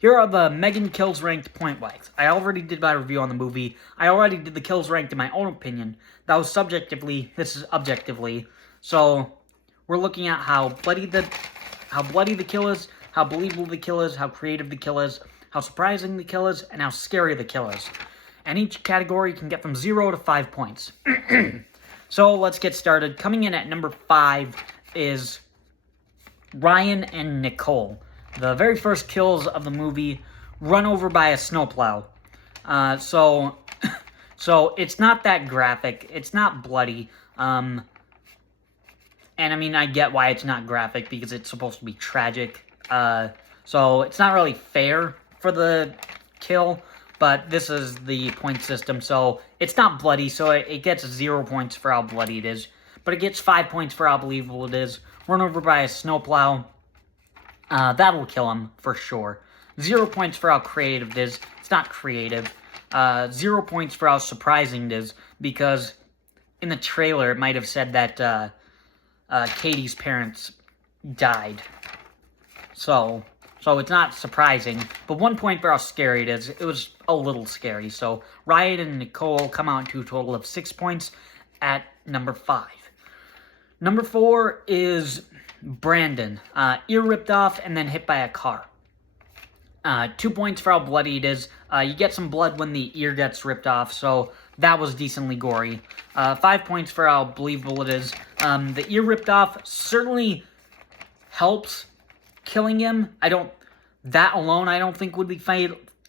Here are the M3gan kills ranked point-wise. I already did my review on the movie. I already did the kills ranked in my own opinion. That was subjectively. This is objectively. So we're looking at how bloody the kill is, how believable the kill is, how creative the kill is, how surprising the kill is, and how scary the kill is. And each category can get from 0 to 5 points. So let's get started. Coming in at number 5 is Ryan and Nicole. The very first kills of the movie, run over by a snowplow. So it's not that graphic. It's not bloody. And I mean, I get why it's not graphic, because it's supposed to be tragic. So it's not really fair for the kill, but this is the point system, so it's not bloody, so it gets 0 points for how bloody it is, but it gets 5 points for how believable it is. Run over by a snowplow, that'll kill him, for sure. 0 points for how creative it is. It's not creative. 0 points for how surprising it is, because in the trailer, it might have said that Katie's parents died. So it's not surprising, but 1 point for how scary it is. It was a little scary. So Ryan and Nicole come out to a total of 6 points at number 5. Number 4 is Brandon. Ear ripped off and then hit by a car. 2 points for how bloody it is. You get some blood when the ear gets ripped off, so that was decently gory. 5 points for how believable it is. The ear ripped off certainly helps killing him. That alone I don't think would be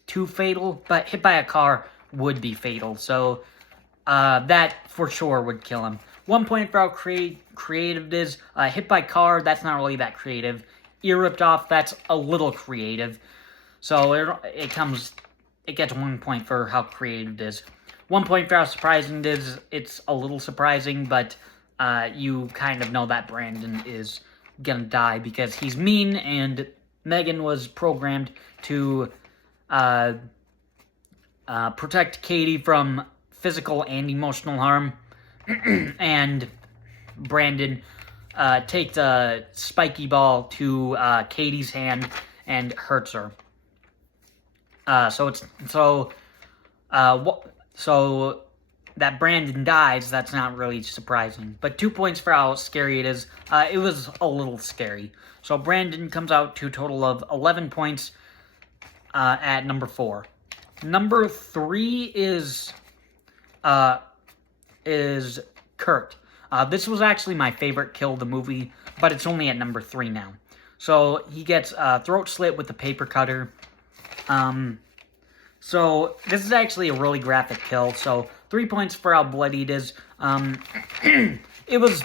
too fatal, but hit by a car would be fatal, so that for sure would kill him. 1 point for how creative it is. Hit by car, that's not really that creative. Ear ripped off, that's a little creative. So it gets 1 point for how creative it is. 1 point for how surprising it is. It's a little surprising, but you kind of know that Brandon is gonna die because he's mean, and M3gan was programmed to protect Katie from physical and emotional harm. And Brandon takes a spiky ball to Katie's hand and hurts her. So that Brandon dies, that's not really surprising. But 2 points for how scary it is. It was a little scary. So Brandon comes out to a total of 11 points at number 4. Number 3 is Kurt. This was actually my favorite kill of the movie, but it's only at number 3 now. So he gets throat slit with the paper cutter. So this is actually a really graphic kill. So 3 points for how bloody it is. It was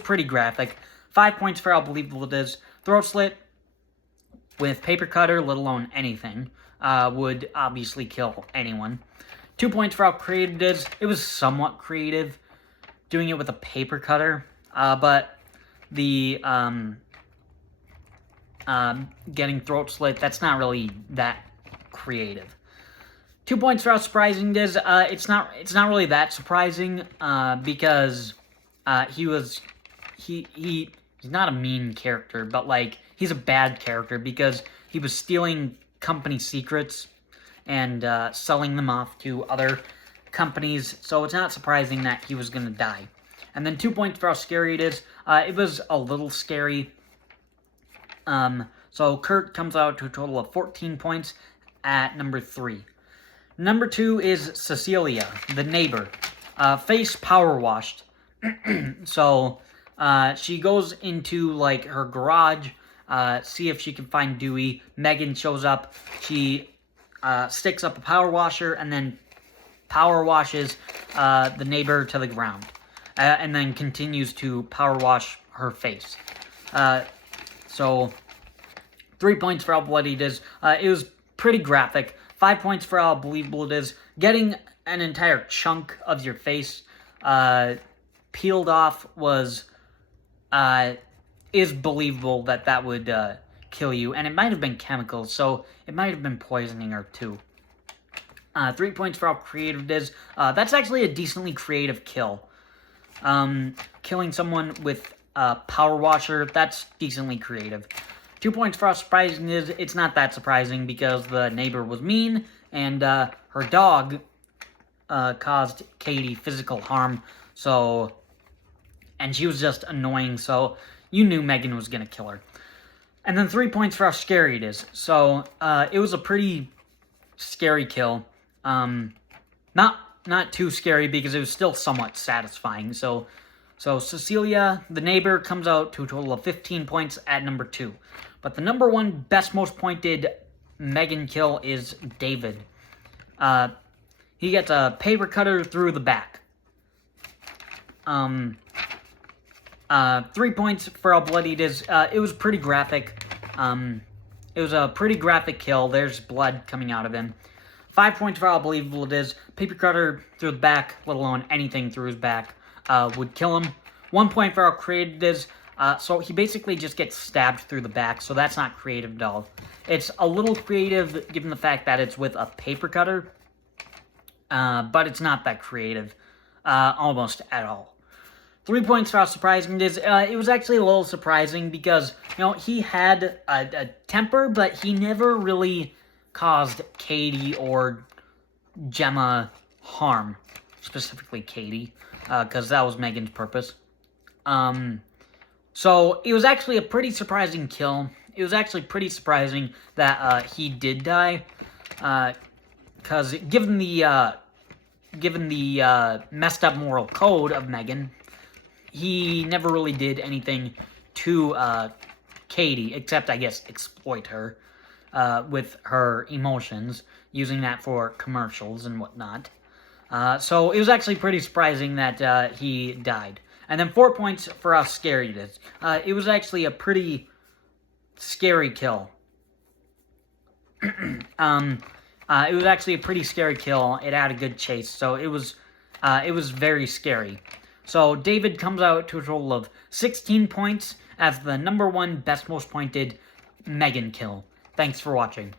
pretty graphic. 5 points for how believable it is. Throat slit with paper cutter, let alone anything, would obviously kill anyone. 2 points for how creative it is. It was somewhat creative, doing it with a paper cutter, but the getting throat slit, that's not really that creative. 2 points for how surprising it is. It's not really that surprising because he's not a mean character, but like he's a bad character because he was stealing company secrets and selling them off to other companies. So it's not surprising that he was gonna die. And then 2 points for how scary it is. It was a little scary. So Kurt comes out to a total of 14 points at number 3. Number 2 is Cecilia, the neighbor. Face power washed. So she goes into like her garage, see if she can find Dewey. M3gan shows up. She sticks up a power washer and then power washes the neighbor to the ground. And then continues to power wash her face. So 3 points for how bloody it is. It was pretty graphic. 5 points for how believable it is. Getting an entire chunk of your face peeled off is believable that would kill you. And it might have been chemicals, so it might have been poisoning her too. 3 points for how creative it is. That's actually a decently creative kill. Killing someone with a power washer, that's decently creative. 2 points for how surprising it is. It's not that surprising because the neighbor was mean and her dog caused Katie physical harm. So, and she was just annoying. So you knew Megan was gonna kill her. And then 3 points for how scary it is. So it was a pretty scary kill. Not too scary because it was still somewhat satisfying. So Cecilia, the neighbor, comes out to a total of 15 points at number 2. But the number 1 best most pointed Megan kill is David. He gets a paper cutter through the back. 3 points for how bloody it is. It was pretty graphic. It was a pretty graphic kill. There's blood coming out of him. 5 points for how believable it is. Paper cutter through the back, let alone anything through his back, would kill him. 1 point for how creative it is. So he basically just gets stabbed through the back, so that's not creative at all. It's a little creative given the fact that it's with a paper cutter, but it's not that creative almost at all. 3 points for how surprising it is. It was actually a little surprising because, he had a temper, but he never really caused Katie or Gemma harm. Specifically Katie, because that was Megan's purpose. So it was actually a pretty surprising kill. It was actually pretty surprising that he did die, because given the messed up moral code of Megan, he never really did anything to Katie, except, I guess, exploit her with her emotions, using that for commercials and whatnot. So it was actually pretty surprising that he died. And then 4 points for how scary it is. It was actually a pretty scary kill. It was actually a pretty scary kill. It had a good chase, so it was very scary. So David comes out to a total of 16 points as the number 1 best most pointed Megan kill. Thanks for watching.